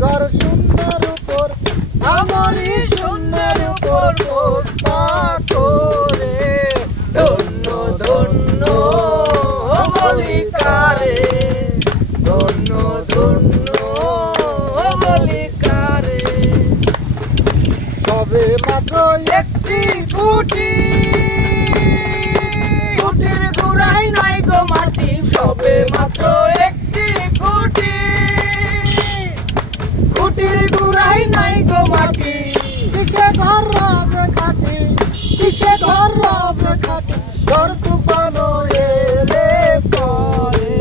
ঘর শূন্যের উপর আমারই শূন্যের উপর পোস্তা করে ধন্য ধন্য বলি কারে ধন্য ধন্য বলি কারে সবে মাত্র একটি খুঁটি খুঁটির গুড়াই নাই গো মাটি সবে মাত্র একটি খুঁটি খুঁটির গুড়াই নাই গো মাটি কিসে ঘর রবে খাটি কিসে ঘর রবে খাটি ঘর তুফানো এলে পরে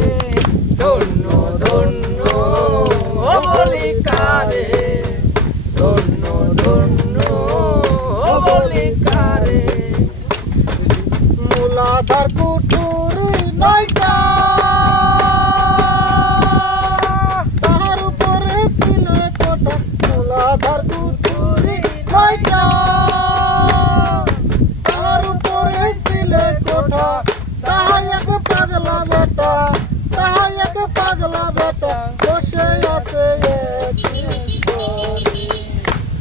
ধন্য ধন্য বলি কারে ধন্য ধন্য বলি কারে মূলাধার কুঠুরি নয়টা তাহার উপরে ছিলে কোটা মূলাধার কুঠুরি নয়টা তাহার উপরে ছিলে কোঠা তাহা এক পাগলা বেটা তাহা এক পাগলা বেটা বসে আছে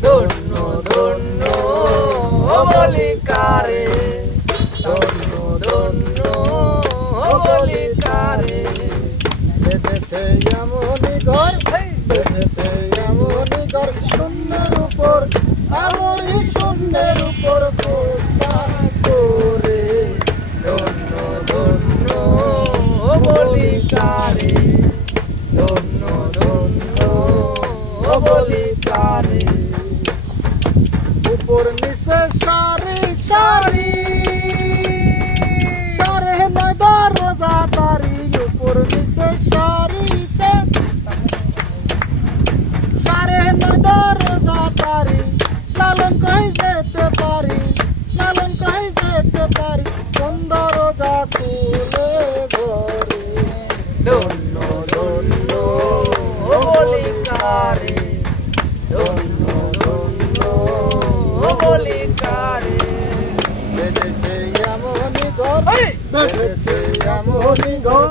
ধন্য ধন্য বলি কারে ধন্য ধন্য বলি কারে বেঁধেছে এমনই ঘর বেঁধেছে এমনই ঘর শূন্যের উপর আমারই শূন্যের উপর পোস্তা করে ধন্য ধন্য বলি কারে ধন্য ধন্য বলি কারে উপর নিচে সারি সারি সারে নয় দরজা তারি উপর নিচে সারি সারে নয় দরজা তারি লালন কই যেতে পারি লালন কই যেতে পারি কোন দরজা খুলে ঘরে ধন্য ধন্য বলি কারে ধন্য ধন্য বলি কারে বেঁধেছে এমনই ঘর বেঁধেছে এমনই ঘর